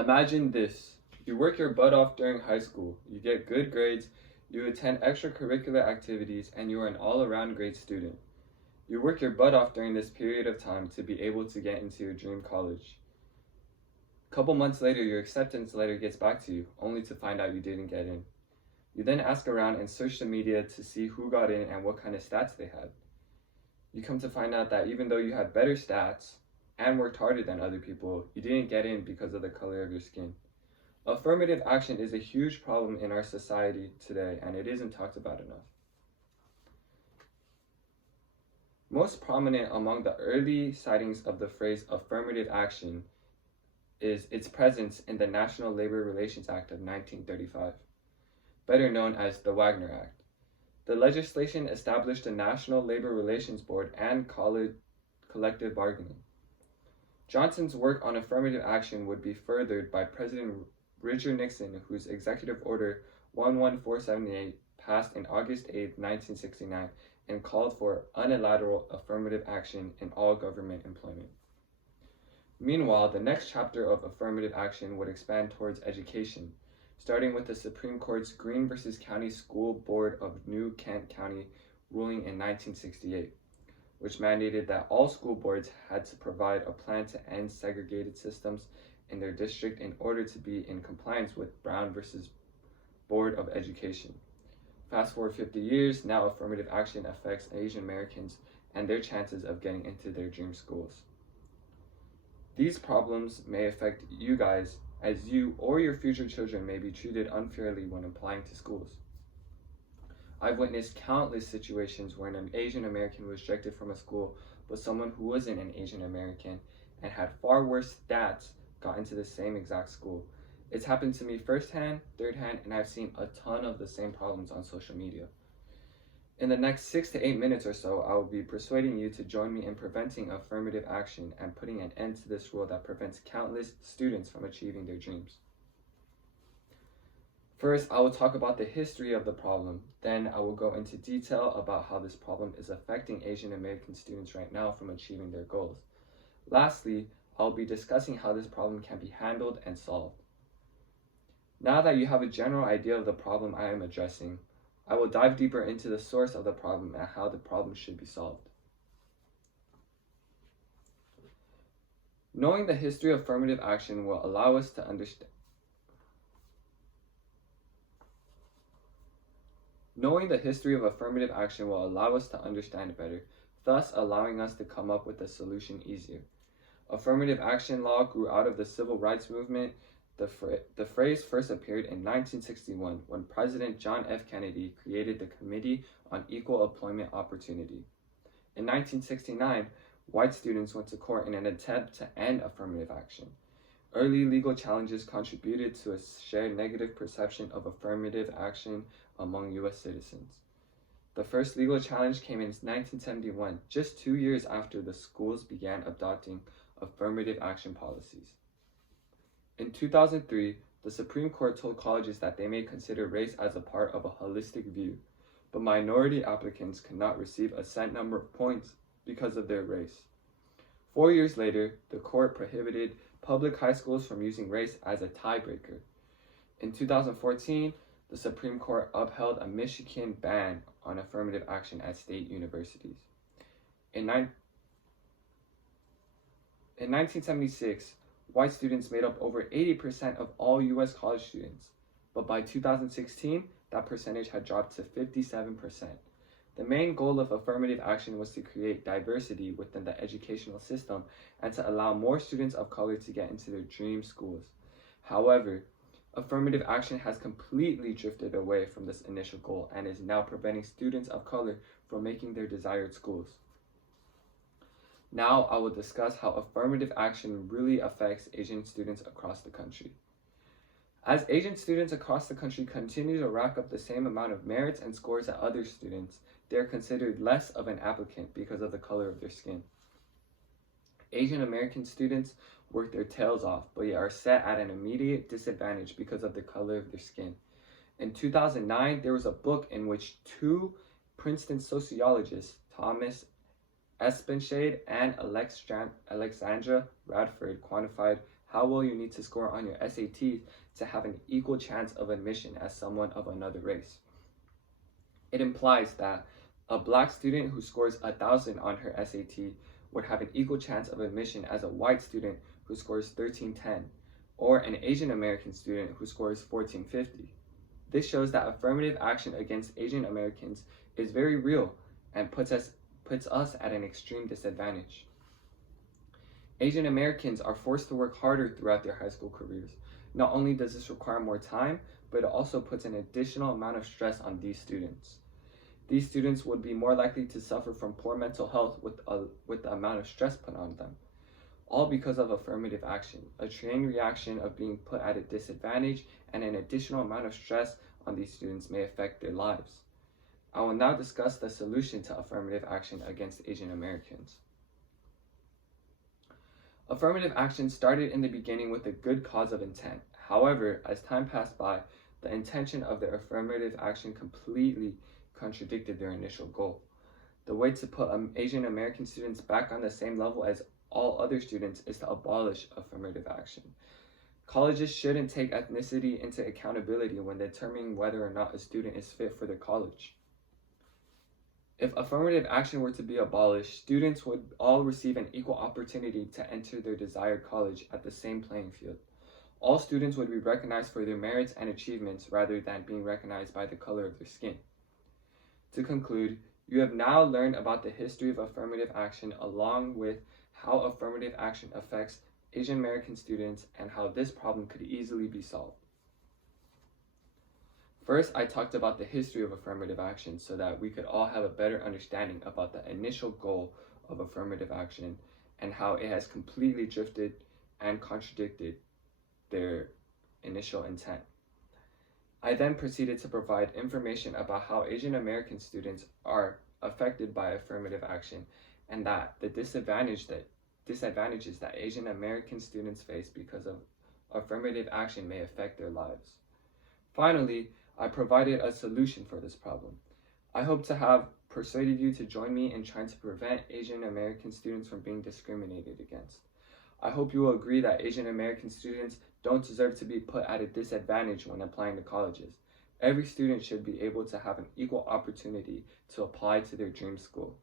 Imagine this. You work your butt off during high school, you get good grades, you attend extracurricular activities, and you are an all-around great student. You work your butt off during this period of time to be able to get into your dream college. A couple months later, your acceptance letter gets back to you, only to find out you didn't get in. You then ask around and search the media to see who got in and what kind of stats they had. You come to find out that even though you had better stats and worked harder than other people, you didn't get in because of the color of your skin. Affirmative action is a huge problem in our society today, and it isn't talked about enough. Most prominent among the early sightings of the phrase affirmative action is its presence in the National Labor Relations Act of 1935, better known as the Wagner Act. The legislation established the National Labor Relations Board and collective bargaining. Johnson's work on affirmative action would be furthered by President Richard Nixon, whose Executive Order 11478 passed on August 8, 1969, and called for unilateral affirmative action in all government employment. Meanwhile, the next chapter of affirmative action would expand towards education, starting with the Supreme Court's Green v. County School Board of New Kent County ruling in 1968, which mandated that all school boards had to provide a plan to end segregated systems in their district in order to be in compliance with Brown v. Board of Education. Fast forward 50 years, now affirmative action affects Asian Americans and their chances of getting into their dream schools. These problems may affect you guys, as you or your future children may be treated unfairly when applying to schools. I've witnessed countless situations where an Asian American was rejected from a school, but someone who wasn't an Asian American and had far worse stats got into the same exact school. It's happened to me firsthand, thirdhand, and I've seen a ton of the same problems on social media. In the next 6 to 8 minutes or so, I will be persuading you to join me in preventing affirmative action and putting an end to this rule that prevents countless students from achieving their dreams. First, I will talk about the history of the problem. Then I will go into detail about how this problem is affecting Asian American students right now from achieving their goals. Lastly, I will be discussing how this problem can be handled and solved. Now that you have a general idea of the problem I am addressing, I will dive deeper into the source of the problem and how the problem should be solved. Knowing the history of affirmative action will allow us to understand better, thus allowing us to come up with a solution easier. Affirmative action law grew out of the civil rights movement. The phrase first appeared in 1961 when President John F. Kennedy created the Committee on Equal Employment Opportunity. In 1969, white students went to court in an attempt to end affirmative action. Early legal challenges contributed to a shared negative perception of affirmative action among U.S. citizens. The first legal challenge came in 1971, just 2 years after the schools began adopting affirmative action policies. In 2003, the Supreme Court told colleges that they may consider race as a part of a holistic view, but minority applicants could not receive a set number of points because of their race. 4 years later, the court prohibited public high schools from using race as a tiebreaker. In 2014, the Supreme Court upheld a Michigan ban on affirmative action at state universities. In 1976, white students made up over 80% of all U.S. college students, but by 2016, that percentage had dropped to 57%. The main goal of affirmative action was to create diversity within the educational system and to allow more students of color to get into their dream schools. However, affirmative action has completely drifted away from this initial goal and is now preventing students of color from making their desired schools. Now I will discuss how affirmative action really affects Asian students across the country. As Asian students across the country continue to rack up the same amount of merits and scores as other students, they are considered less of an applicant because of the color of their skin. Asian American students work their tails off, but yet are set at an immediate disadvantage because of the color of their skin. In 2009, there was a book in which 2 Princeton sociologists, Thomas Espenshade and Alexandra Radford, quantified how well you need to score on your SATs to have an equal chance of admission as someone of another race. It implies that a black student who scores 1,000 on her SAT would have an equal chance of admission as a white student who scores 1310, or an Asian American student who scores 1450. This shows that affirmative action against Asian Americans is very real and puts us at an extreme disadvantage. Asian Americans are forced to work harder throughout their high school careers. Not only does this require more time, but it also puts an additional amount of stress on these students. These students would be more likely to suffer from poor mental health with the amount of stress put on them, all because of affirmative action, a chain reaction of being put at a disadvantage, and an additional amount of stress on these students may affect their lives. I will now discuss the solution to affirmative action against Asian Americans. Affirmative action started in the beginning with a good cause of intent. However, as time passed by, the intention of their affirmative action completely contradicted their initial goal. The way to put Asian American students back on the same level as all other students is to abolish affirmative action. Colleges shouldn't take ethnicity into accountability when determining whether or not a student is fit for their college. If affirmative action were to be abolished, students would all receive an equal opportunity to enter their desired college at the same playing field. All students would be recognized for their merits and achievements rather than being recognized by the color of their skin. To conclude, you have now learned about the history of affirmative action along with how affirmative action affects Asian American students and how this problem could easily be solved. First, I talked about the history of affirmative action so that we could all have a better understanding about the initial goal of affirmative action and how it has completely drifted and contradicted their initial intent. I then proceeded to provide information about how Asian American students are affected by affirmative action and that the disadvantages that Asian American students face because of affirmative action may affect their lives. Finally, I provided a solution for this problem. I hope to have persuaded you to join me in trying to prevent Asian American students from being discriminated against. I hope you will agree that Asian American students don't deserve to be put at a disadvantage when applying to colleges. Every student should be able to have an equal opportunity to apply to their dream school.